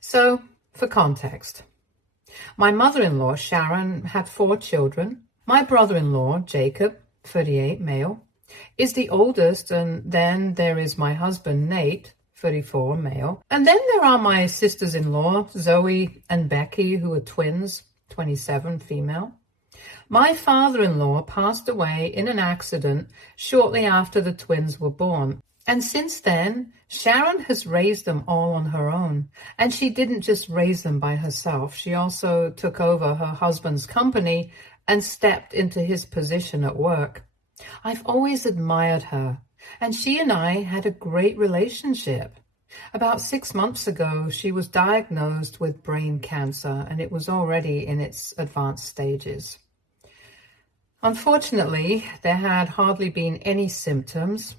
So, for context, my mother-in-law, Sharon, had 4 children. My brother-in-law, Jacob, 38, male, is the oldest, and then there is my husband, Nate, 34, male. And then there are my sisters-in-law, Zoe and Becky, who are twins, 27, female. My father-in-law passed away in an accident shortly after the twins were born. And since then, Sharon has raised them all on her own. And she didn't just raise them by herself. She also took over her husband's company and stepped into his position at work. I've always admired her, and she and I had a great relationship. About 6 months ago, she was diagnosed with brain cancer, and it was already in its advanced stages. Unfortunately, there had hardly been any symptoms,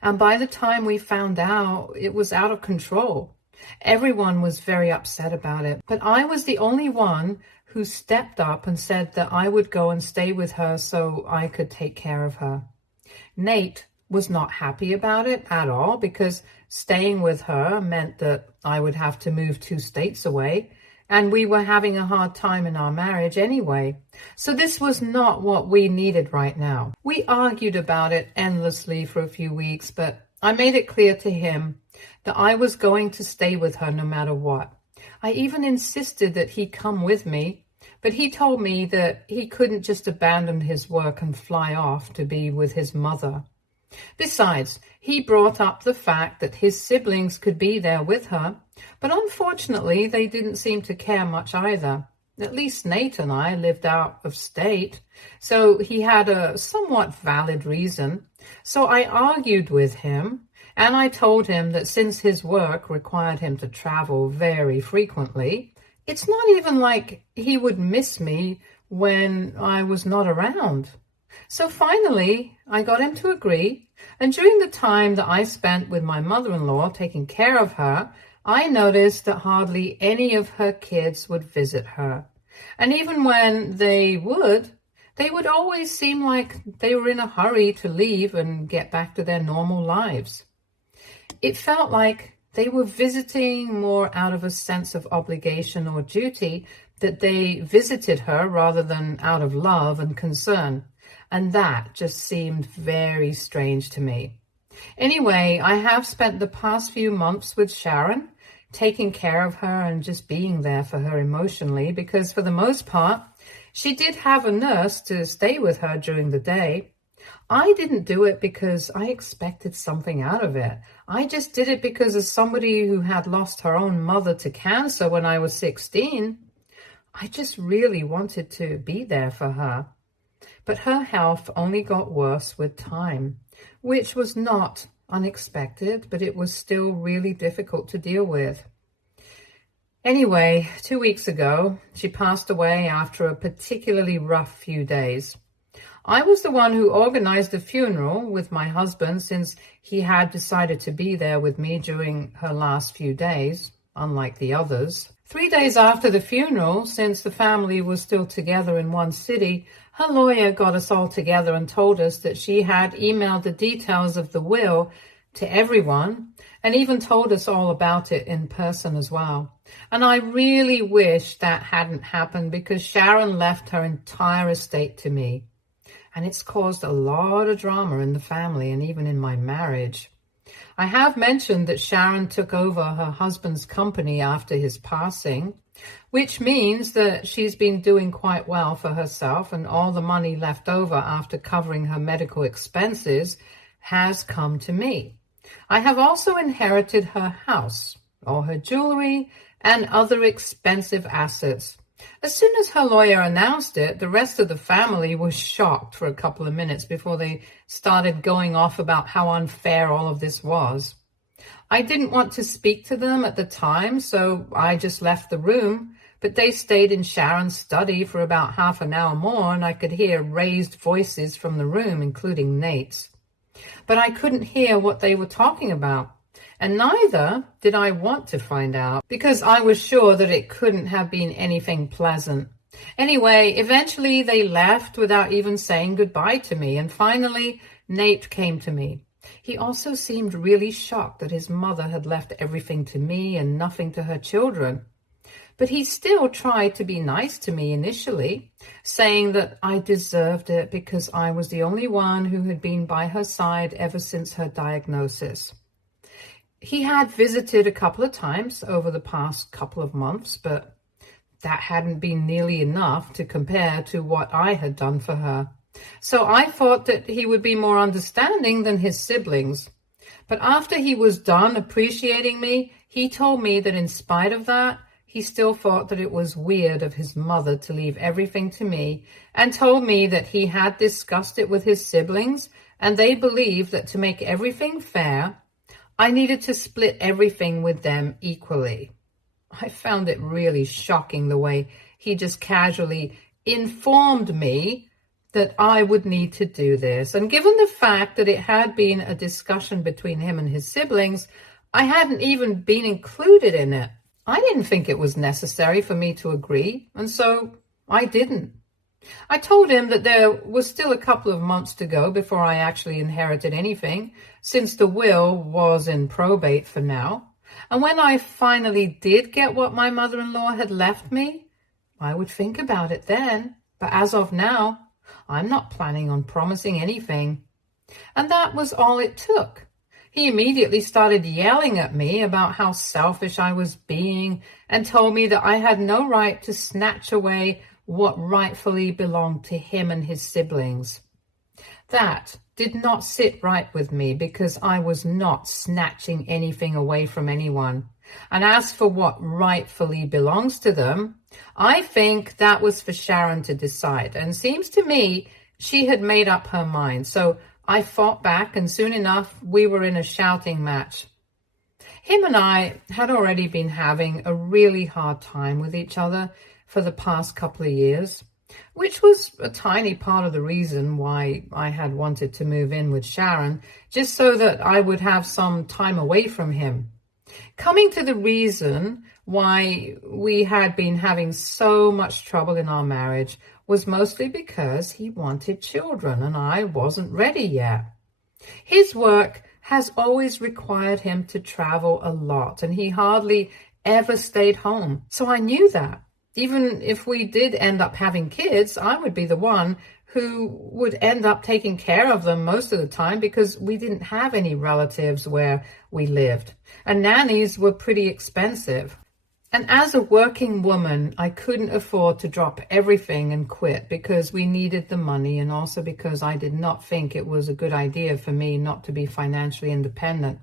and by the time we found out, it was out of control. Everyone was very upset about it, but I was the only one who stepped up and said that I would go and stay with her so I could take care of her. Nate was not happy about it at all because staying with her meant that I would have to move 2 states away, and we were having a hard time in our marriage anyway. So this was not what we needed right now. We argued about it endlessly for a few weeks, but I made it clear to him that I was going to stay with her no matter what. I even insisted that he come with me, but he told me that he couldn't just abandon his work and fly off to be with his mother. Besides, he brought up the fact that his siblings could be there with her, but unfortunately they didn't seem to care much either. At least Nate and I lived out of state, so he had a somewhat valid reason. So I argued with him, and I told him that since his work required him to travel very frequently, it's not even like he would miss me when I was not around. So finally, I got him to agree, and during the time that I spent with my mother-in-law taking care of her, I noticed that hardly any of her kids would visit her. And even when they would always seem like they were in a hurry to leave and get back to their normal lives. It felt like they were visiting more out of a sense of obligation or duty, that they visited her rather than out of love and concern. And that just seemed very strange to me. Anyway, I have spent the past few months with Sharon, taking care of her and just being there for her emotionally, because for the most part, she did have a nurse to stay with her during the day. I didn't do it because I expected something out of it. I just did it because as somebody who had lost her own mother to cancer when I was 16, I just really wanted to be there for her. But her health only got worse with time, which was not unexpected, but it was still really difficult to deal with. Anyway, 2 weeks ago, she passed away after a particularly rough few days. I was the one who organized the funeral with my husband since he had decided to be there with me during her last few days, unlike the others. 3 days after the funeral, since the family was still together in one city, her lawyer got us all together and told us that she had emailed the details of the will to everyone and even told us all about it in person as well. And I really wish that hadn't happened because Sharon left her entire estate to me. And it's caused a lot of drama in the family and even in my marriage. I have mentioned that Sharon took over her husband's company after his passing, which means that she's been doing quite well for herself, and all the money left over after covering her medical expenses has come to me. I have also inherited her house, all her jewelry, and other expensive assets. As soon as her lawyer announced it, the rest of the family was shocked for a couple of minutes before they started going off about how unfair all of this was. I didn't want to speak to them at the time, so I just left the room, but they stayed in Sharon's study for about half an hour more, and I could hear raised voices from the room, including Nate's. But I couldn't hear what they were talking about. And neither did I want to find out, because I was sure that it couldn't have been anything pleasant. Anyway, eventually they left without even saying goodbye to me, and finally Nate came to me. He also seemed really shocked that his mother had left everything to me and nothing to her children. But he still tried to be nice to me initially, saying that I deserved it because I was the only one who had been by her side ever since her diagnosis. He had visited a couple of times over the past couple of months, but that hadn't been nearly enough to compare to what I had done for her. So I thought that he would be more understanding than his siblings. But after he was done appreciating me, he told me that in spite of that, he still thought that it was weird of his mother to leave everything to me, and told me that he had discussed it with his siblings, and they believed that to make everything fair, I needed to split everything with them equally. I found it really shocking the way he just casually informed me that I would need to do this. And given the fact that it had been a discussion between him and his siblings, I hadn't even been included in it. I didn't think it was necessary for me to agree, and so I didn't. I told him that there was still a couple of months to go before I actually inherited anything, since the will was in probate for now. And when I finally did get what my mother-in-law had left me, I would think about it then. But as of now, I'm not planning on promising anything. And that was all it took. He immediately started yelling at me about how selfish I was being and told me that I had no right to snatch away what rightfully belonged to him and his siblings. That did not sit right with me because I was not snatching anything away from anyone. And as for what rightfully belongs to them, I think that was for Sharon to decide. And seems to me she had made up her mind. So I fought back, and soon enough we were in a shouting match. Him and I had already been having a really hard time with each other for the past couple of years, which was a tiny part of the reason why I had wanted to move in with Sharon, just so that I would have some time away from him. Coming to the reason why we had been having so much trouble in our marriage was mostly because he wanted children and I wasn't ready yet. His work has always required him to travel a lot, and he hardly ever stayed home. So I knew that even if we did end up having kids, I would be the one who would end up taking care of them most of the time because we didn't have any relatives where we lived, and nannies were pretty expensive. And as a working woman, I couldn't afford to drop everything and quit because we needed the money, and also because I did not think it was a good idea for me not to be financially independent.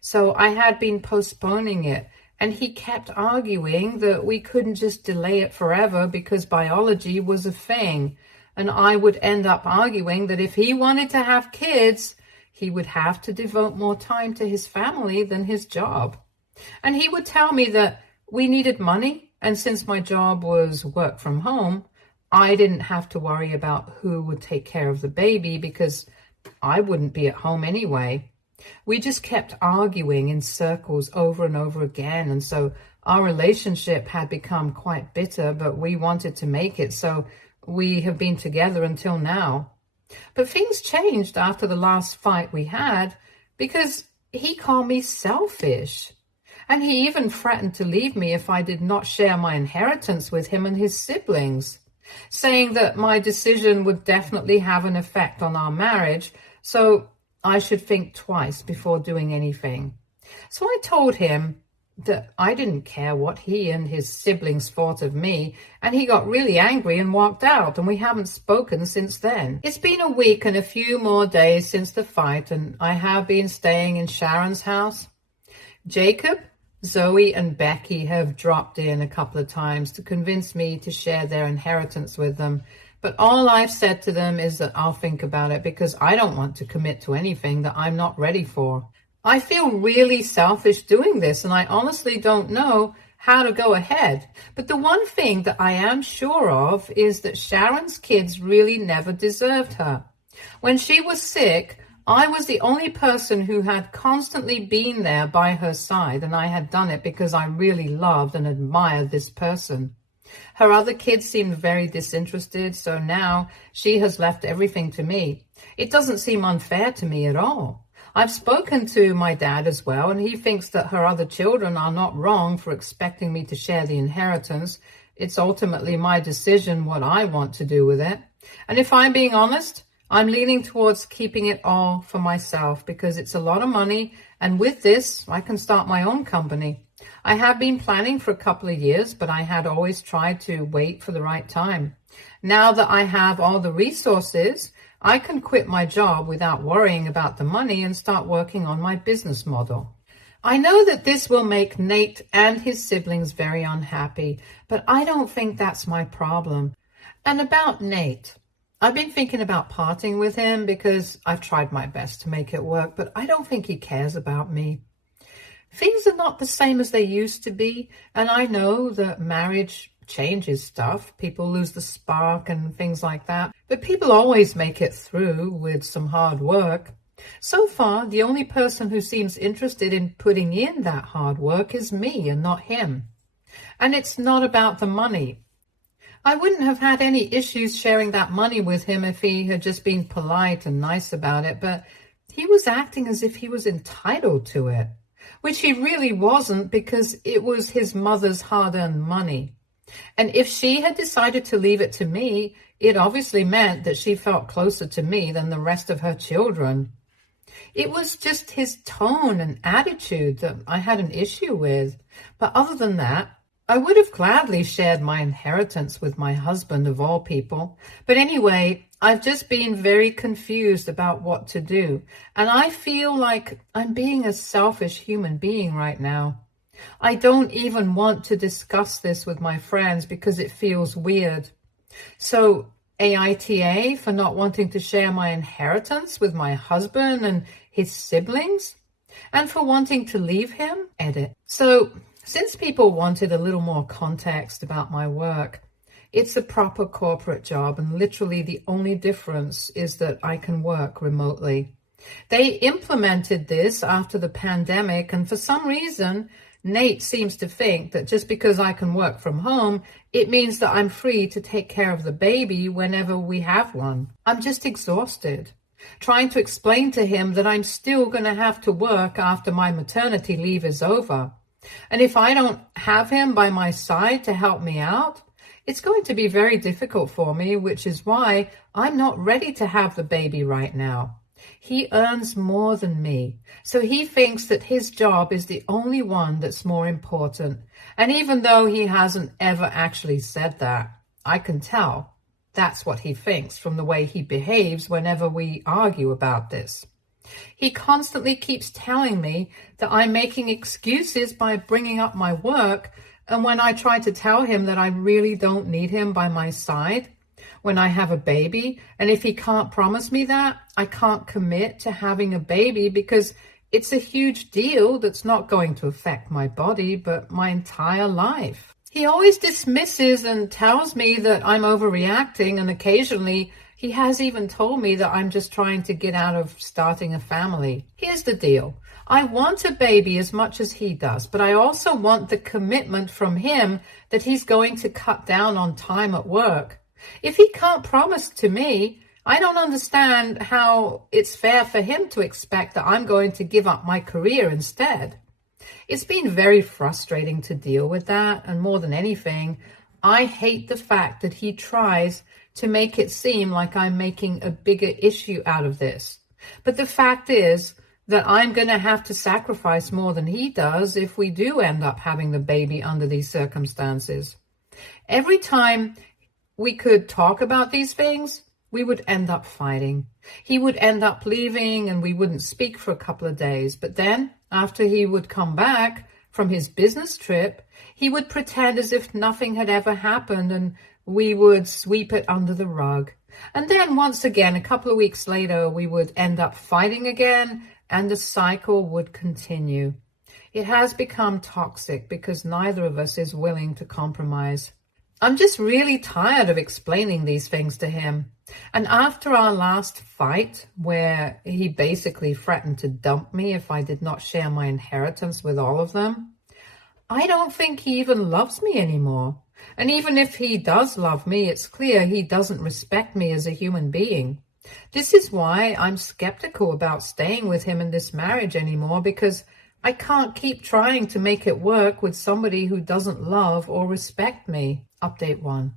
So I had been postponing it, and he kept arguing that we couldn't just delay it forever because biology was a thing. And I would end up arguing that if he wanted to have kids, he would have to devote more time to his family than his job. And he would tell me that we needed money, and since my job was work from home, I didn't have to worry about who would take care of the baby because I wouldn't be at home anyway. We just kept arguing in circles over and over again, and so our relationship had become quite bitter, but we wanted to make it, so we have been together until now. But things changed after the last fight we had because he called me selfish. And he even threatened to leave me if I did not share my inheritance with him and his siblings, saying that my decision would definitely have an effect on our marriage, so I should think twice before doing anything. So I told him that I didn't care what he and his siblings thought of me, and he got really angry and walked out, and we haven't spoken since then. It's been a week and a few more days since the fight, and I have been staying in Sharon's house. Jacob, Zoe, and Becky have dropped in a couple of times to convince me to share their inheritance with them, but all I've said to them is that I'll think about it because I don't want to commit to anything that I'm not ready for. I feel really selfish doing this, and I honestly don't know how to go ahead. But the one thing that I am sure of is that Sharon's kids really never deserved her. When she was sick, I was the only person who had constantly been there by her side, and I had done it because I really loved and admired this person. Her other kids seemed very disinterested, so now she has left everything to me. It doesn't seem unfair to me at all. I've spoken to my dad as well, and he thinks that her other children are not wrong for expecting me to share the inheritance. It's ultimately my decision what I want to do with it. And if I'm being honest, I'm leaning towards keeping it all for myself because it's a lot of money, and with this, I can start my own company. I have been planning for a couple of years, but I had always tried to wait for the right time. Now that I have all the resources, I can quit my job without worrying about the money and start working on my business model. I know that this will make Nate and his siblings very unhappy, but I don't think that's my problem. And about Nate, I've been thinking about parting with him because I've tried my best to make it work, but I don't think he cares about me. Things are not the same as they used to be, and I know that marriage changes stuff. People lose the spark and things like that, but people always make it through with some hard work. So far, the only person who seems interested in putting in that hard work is me and not him. And it's not about the money. I wouldn't have had any issues sharing that money with him if he had just been polite and nice about it, but he was acting as if he was entitled to it, which he really wasn't because it was his mother's hard-earned money. And if she had decided to leave it to me, it obviously meant that she felt closer to me than the rest of her children. It was just his tone and attitude that I had an issue with. But other than that, I would have gladly shared my inheritance with my husband of all people. But anyway, I've just been very confused about what to do. And I feel like I'm being a selfish human being right now. I don't even want to discuss this with my friends because it feels weird. So, AITA for not wanting to share my inheritance with my husband and his siblings, and for wanting to leave him, edit. So, since people wanted a little more context about my work, it's a proper corporate job, and literally the only difference is that I can work remotely. They implemented this after the pandemic, and for some reason, Nate seems to think that just because I can work from home, it means that I'm free to take care of the baby whenever we have one. I'm just exhausted, trying to explain to him that I'm still going to have to work after my maternity leave is over. And if I don't have him by my side to help me out, it's going to be very difficult for me, which is why I'm not ready to have the baby right now. He earns more than me, so he thinks that his job is the only one that's more important. And even though he hasn't ever actually said that, I can tell that's what he thinks from the way he behaves whenever we argue about this. He constantly keeps telling me that I'm making excuses by bringing up my work, and when I try to tell him that I really don't need him by my side when I have a baby, and if he can't promise me that, I can't commit to having a baby because it's a huge deal that's not going to affect my body, but my entire life. He always dismisses and tells me that I'm overreacting, and occasionally he has even told me that I'm just trying to get out of starting a family. Here's the deal. I want a baby as much as he does, but I also want the commitment from him that he's going to cut down on time at work. If he can't promise to me, I don't understand how it's fair for him to expect that I'm going to give up my career instead. It's been very frustrating to deal with that, and more than anything, I hate the fact that he tries to make it seem like I'm making a bigger issue out of this. But the fact is that I'm going to have to sacrifice more than he does if we do end up having the baby under these circumstances. Every time we could talk about these things, we would end up fighting. He would end up leaving and we wouldn't speak for a couple of days. But then, after he would come back from his business trip, he would pretend as if nothing had ever happened and we would sweep it under the rug. And then once again, a couple of weeks later, we would end up fighting again and the cycle would continue. It has become toxic because neither of us is willing to compromise. I'm just really tired of explaining these things to him. And after our last fight, where he basically threatened to dump me if I did not share my inheritance with all of them, I don't think he even loves me anymore. And even if he does love me, it's clear he doesn't respect me as a human being. This is why I'm skeptical about staying with him in this marriage anymore, because I can't keep trying to make it work with somebody who doesn't love or respect me. Update 1.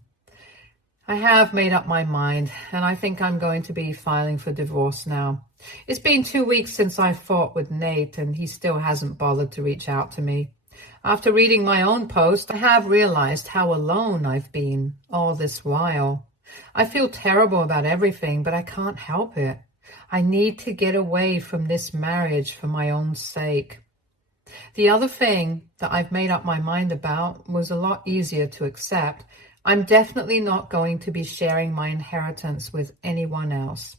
I have made up my mind, and I think I'm going to be filing for divorce now. It's been 2 weeks since I fought with Nate, and he still hasn't bothered to reach out to me. After reading my own post, I have realized how alone I've been all this while. I feel terrible about everything, but I can't help it. I need to get away from this marriage for my own sake. The other thing that I've made up my mind about was a lot easier to accept. I'm definitely not going to be sharing my inheritance with anyone else.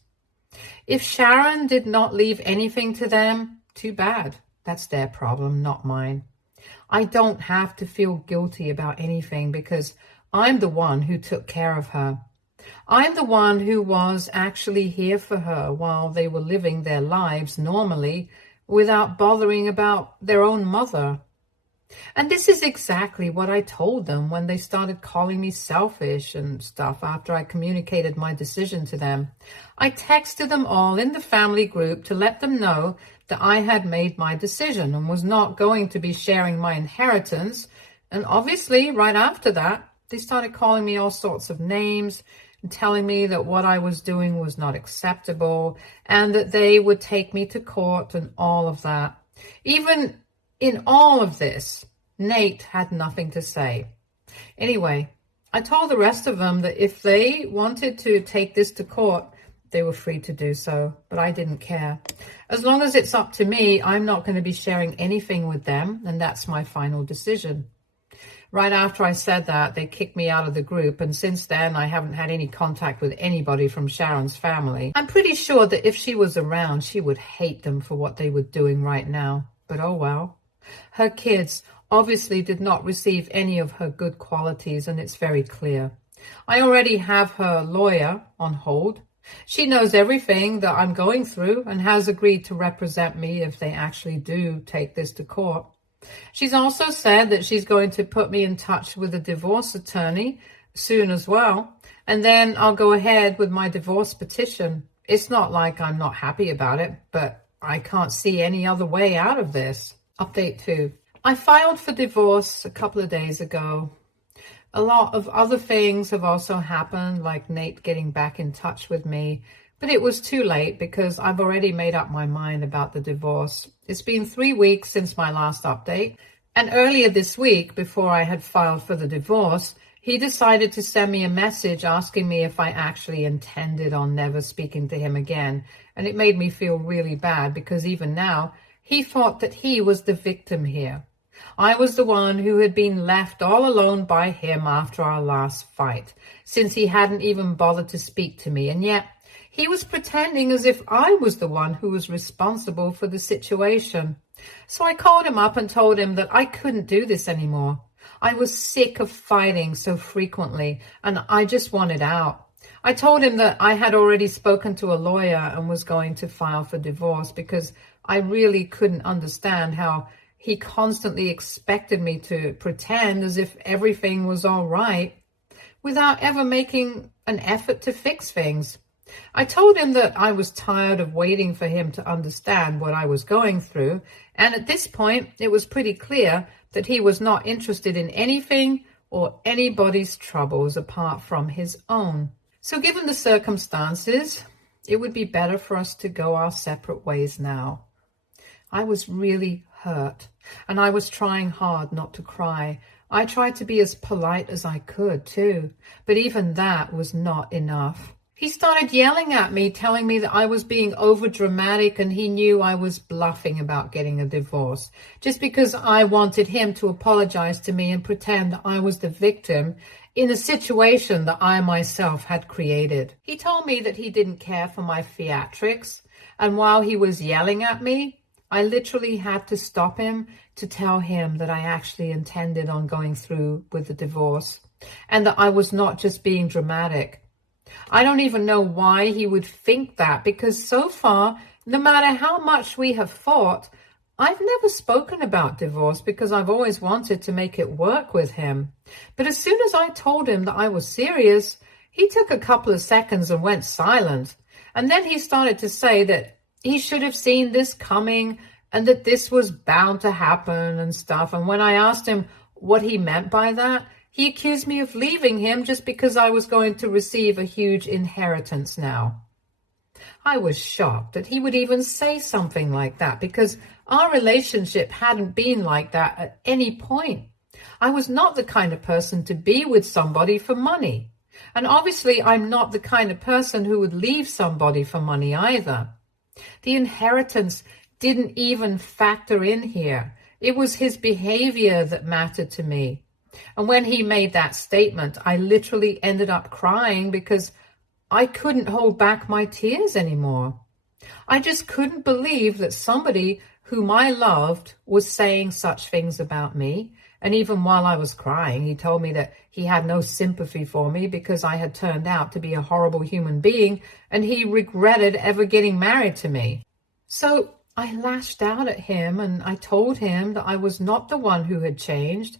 If Sharon did not leave anything to them, too bad. That's their problem, not mine. I don't have to feel guilty about anything because I'm the one who took care of her. I'm the one who was actually here for her while they were living their lives normally without bothering about their own mother. And this is exactly what I told them when they started calling me selfish and stuff after I communicated my decision to them. I texted them all in the family group to let them know that I had made my decision and was not going to be sharing my inheritance. And obviously, right after that, they started calling me all sorts of names and telling me that what I was doing was not acceptable and that they would take me to court and all of that. Even in all of this, Nate had nothing to say. Anyway, I told the rest of them that if they wanted to take this to court, they were free to do so, but I didn't care. As long as it's up to me, I'm not going to be sharing anything with them, and that's my final decision. Right after I said that, they kicked me out of the group, and since then I haven't had any contact with anybody from Sharon's family. I'm pretty sure that if she was around, she would hate them for what they were doing right now, but oh well. Her kids obviously did not receive any of her good qualities, and it's very clear. I already have her lawyer on hold. She knows everything that I'm going through and has agreed to represent me if they actually do take this to court. She's also said that she's going to put me in touch with a divorce attorney soon as well, and then I'll go ahead with my divorce petition. It's not like I'm not happy about it, but I can't see any other way out of this. Update 2. I filed for divorce a couple of days ago. A lot of other things have also happened, like Nate getting back in touch with me, but it was too late because I've already made up my mind about the divorce. It's been 3 weeks since my last update, and earlier this week, before I had filed for the divorce, he decided to send me a message asking me if I actually intended on never speaking to him again, and it made me feel really bad because even now, he thought that he was the victim here. I was the one who had been left all alone by him after our last fight, since he hadn't even bothered to speak to me, and yet he was pretending as if I was the one who was responsible for the situation. So I called him up and told him that I couldn't do this anymore. I was sick of fighting so frequently, and I just wanted out. I told him that I had already spoken to a lawyer and was going to file for divorce because I really couldn't understand how he constantly expected me to pretend as if everything was all right without ever making an effort to fix things. I told him that I was tired of waiting for him to understand what I was going through, and at this point it was pretty clear that he was not interested in anything or anybody's troubles apart from his own. So given the circumstances, it would be better for us to go our separate ways now. I was really hurt, and I was trying hard not to cry. I tried to be as polite as I could, too, but even that was not enough. He started yelling at me, telling me that I was being overdramatic and he knew I was bluffing about getting a divorce, just because I wanted him to apologize to me and pretend that I was the victim in a situation that I myself had created. He told me that he didn't care for my theatrics, and while he was yelling at me, I literally had to stop him to tell him that I actually intended on going through with the divorce and that I was not just being dramatic. I don't even know why he would think that, because so far, no matter how much we have fought, I've never spoken about divorce because I've always wanted to make it work with him. But as soon as I told him that I was serious, he took a couple of seconds and went silent. And then he started to say that he should have seen this coming and that this was bound to happen and stuff. And when I asked him what he meant by that, he accused me of leaving him just because I was going to receive a huge inheritance now. I was shocked that he would even say something like that because our relationship hadn't been like that at any point. I was not the kind of person to be with somebody for money. And obviously, I'm not the kind of person who would leave somebody for money either. The inheritance didn't even factor in here. It was his behavior that mattered to me. And when he made that statement, I literally ended up crying because I couldn't hold back my tears anymore. I just couldn't believe that somebody whom I loved was saying such things about me. And even while I was crying, he told me that he had no sympathy for me because I had turned out to be a horrible human being and he regretted ever getting married to me. So I lashed out at him and I told him that I was not the one who had changed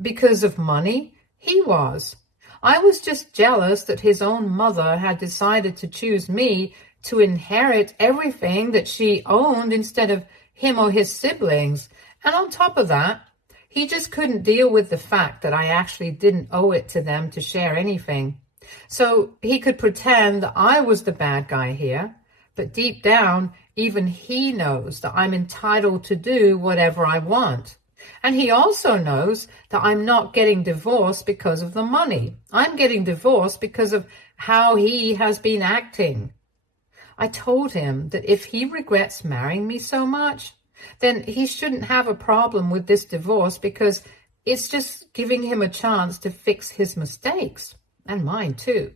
because of money. He was. I was just jealous that his own mother had decided to choose me to inherit everything that she owned instead of him or his siblings. And on top of that, he just couldn't deal with the fact that I actually didn't owe it to them to share anything. So he could pretend that I was the bad guy here, but deep down, even he knows that I'm entitled to do whatever I want. And he also knows that I'm not getting divorced because of the money. I'm getting divorced because of how he has been acting. I told him that if he regrets marrying me so much, then he shouldn't have a problem with this divorce because it's just giving him a chance to fix his mistakes, and mine too.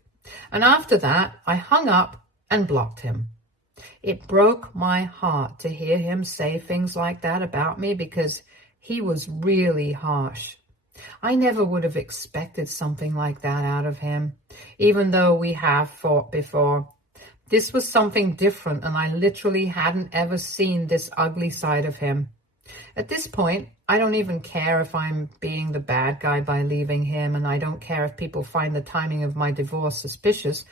And after that, I hung up and blocked him. It broke my heart to hear him say things like that about me because he was really harsh. I never would have expected something like that out of him, even though we have fought before. This was something different, and I literally hadn't ever seen this ugly side of him. At this point, I don't even care if I'm being the bad guy by leaving him, and I don't care if people find the timing of my divorce suspicious,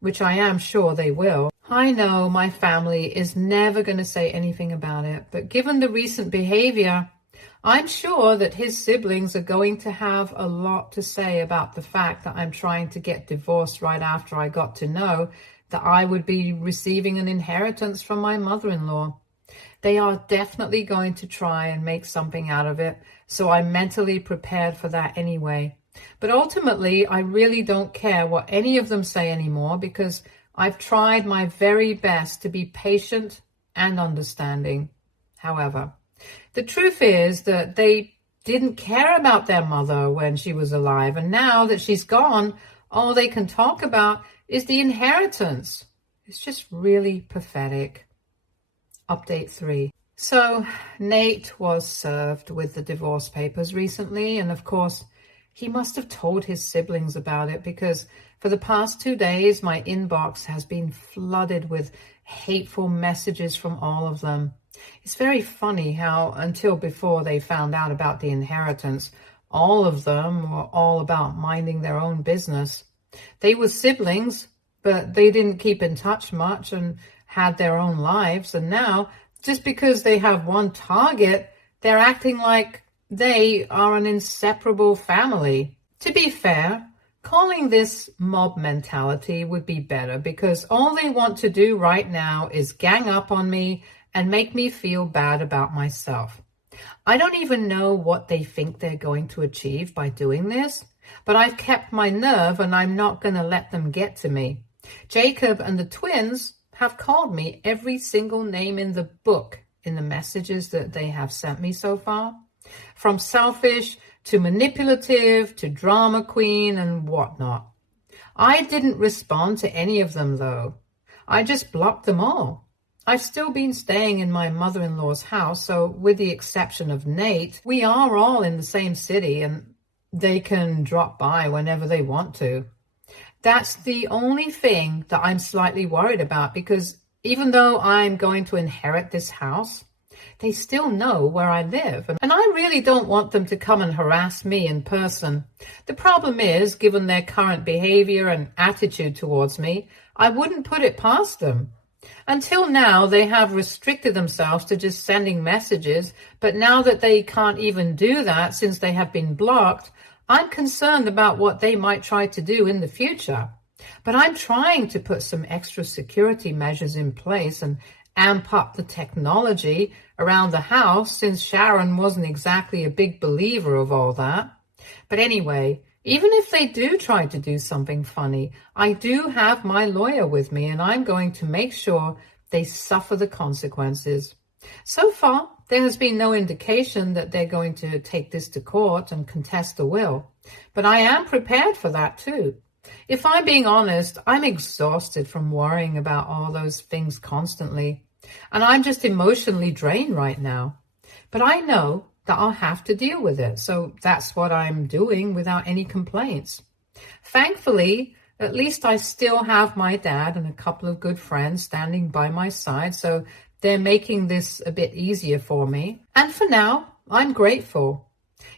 which I am sure they will. I know my family is never going to say anything about it, but given the recent behavior, I'm sure that his siblings are going to have a lot to say about the fact that I'm trying to get divorced right after I got to know that I would be receiving an inheritance from my mother-in-law. They are definitely going to try and make something out of it, so I'm mentally prepared for that anyway. But ultimately, I really don't care what any of them say anymore because I've tried my very best to be patient and understanding. However, the truth is that they didn't care about their mother when she was alive, and now that she's gone, all they can talk about is the inheritance. It's just really pathetic. Update 3. So Nate was served with the divorce papers recently, and of course, he must have told his siblings about it because for the past 2 days, my inbox has been flooded with hateful messages from all of them. It's very funny how until before they found out about the inheritance, all of them were all about minding their own business. They were siblings, but they didn't keep in touch much and had their own lives. And now, just because they have one target, they're acting like they are an inseparable family. To be fair, calling this mob mentality would be better because all they want to do right now is gang up on me and make me feel bad about myself. I don't even know what they think they're going to achieve by doing this, but I've kept my nerve and I'm not going to let them get to me. Jacob and the twins have called me every single name in the book in the messages that they have sent me so far. From selfish to manipulative to drama queen and whatnot. I didn't respond to any of them though. I just blocked them all. I've still been staying in my mother-in-law's house, so with the exception of Nate, we are all in the same city and they can drop by whenever they want to. That's the only thing that I'm slightly worried about because even though I'm going to inherit this house, They still know where I live, and I really don't want them to come and harass me in person. The problem is, given their current behavior and attitude towards me, I wouldn't put it past them. Until now, they have restricted themselves to just sending messages, but now that they can't even do that since they have been blocked, I'm concerned about what they might try to do in the future. But I'm trying to put some extra security measures in place and amp up the technology around the house, since Sharon wasn't exactly a big believer of all that. But anyway, even if they do try to do something funny, I do have my lawyer with me, and I'm going to make sure they suffer the consequences. So far, there has been no indication that they're going to take this to court and contest the will. But I am prepared for that too. If I'm being honest, I'm exhausted from worrying about all those things constantly. And I'm just emotionally drained right now. But I know that I'll have to deal with it. So that's what I'm doing without any complaints. Thankfully, at least I still have my dad and a couple of good friends standing by my side. So they're making this a bit easier for me. And for now, I'm grateful.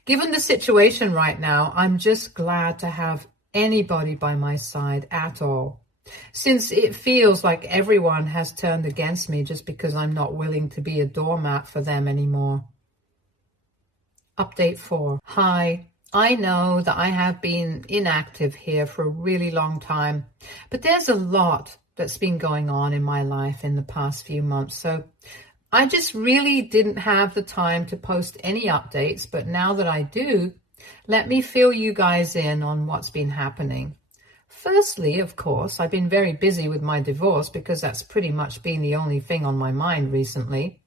Given the situation right now, I'm just glad to have anybody by my side at all, since it feels like everyone has turned against me just because I'm not willing to be a doormat for them anymore. Update 4. Hi, I know that I have been inactive here for a really long time, but there's a lot that's been going on in my life in the past few months, so I just really didn't have the time to post any updates, but now that I do, let me fill you guys in on what's been happening. Firstly, of course, I've been very busy with my divorce because that's pretty much been the only thing on my mind recently.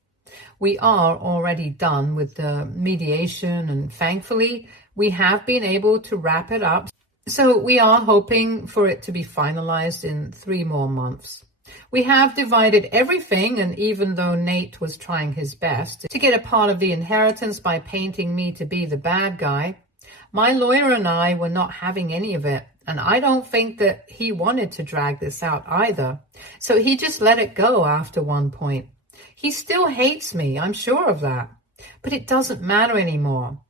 We are already done with the mediation, and thankfully, we have been able to wrap it up. So we are hoping for it to be finalized in 3 more months. We have divided everything, and even though Nate was trying his best to get a part of the inheritance by painting me to be the bad guy, my lawyer and I were not having any of it, and I don't think that he wanted to drag this out either. So he just let it go after one point. He still hates me, I'm sure of that, but it doesn't matter anymore.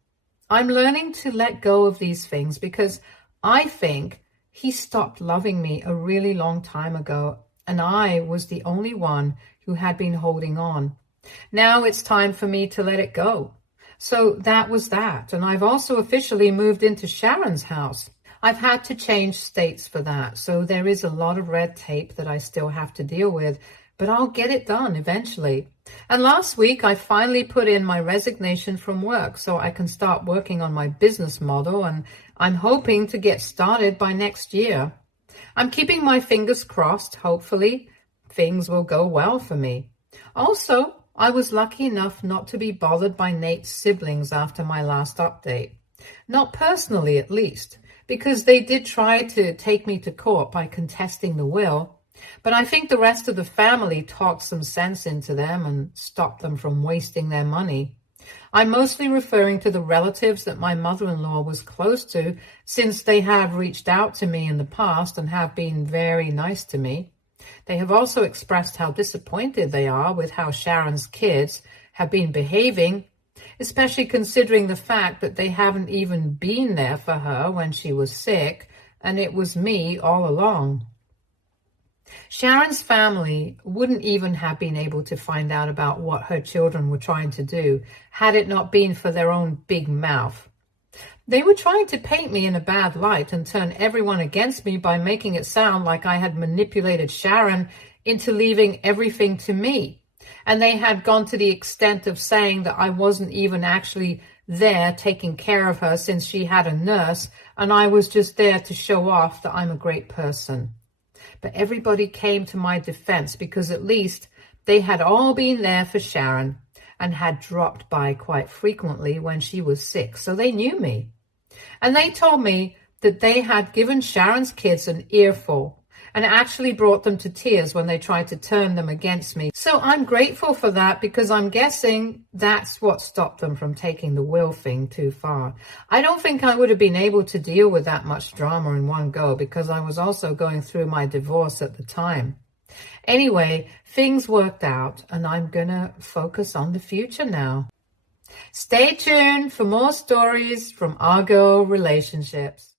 I'm learning to let go of these things because I think he stopped loving me a really long time ago, and I was the only one who had been holding on. Now it's time for me to let it go. So that was that, and I've also officially moved into Sharon's house. I've had to change states for that, so there is a lot of red tape that I still have to deal with, but I'll get it done eventually. And last week, I finally put in my resignation from work so I can start working on my business model, and I'm hoping to get started by next year. I'm keeping my fingers crossed. Hopefully, things will go well for me. Also, I was lucky enough not to be bothered by Nate's siblings after my last update. Not personally, at least, because they did try to take me to court by contesting the will. But I think the rest of the family talked some sense into them and stopped them from wasting their money. I'm mostly referring to the relatives that my mother-in-law was close to, since they have reached out to me in the past and have been very nice to me. They have also expressed how disappointed they are with how Sharon's kids have been behaving, especially considering the fact that they haven't even been there for her when she was sick, and it was me all along. Sharon's family wouldn't even have been able to find out about what her children were trying to do had it not been for their own big mouth. They were trying to paint me in a bad light and turn everyone against me by making it sound like I had manipulated Sharon into leaving everything to me. And they had gone to the extent of saying that I wasn't even actually there taking care of her since she had a nurse, and I was just there to show off that I'm a great person. But everybody came to my defense because at least they had all been there for Sharon and had dropped by quite frequently when she was sick, so they knew me. And they told me that they had given Sharon's kids an earful and actually brought them to tears when they tried to turn them against me. So I'm grateful for that, because I'm guessing that's what stopped them from taking the will thing too far. I don't think I would have been able to deal with that much drama in one go, because I was also going through my divorce at the time. Anyway, things worked out and I'm gonna focus on the future now. Stay tuned for more stories from our girl relationships.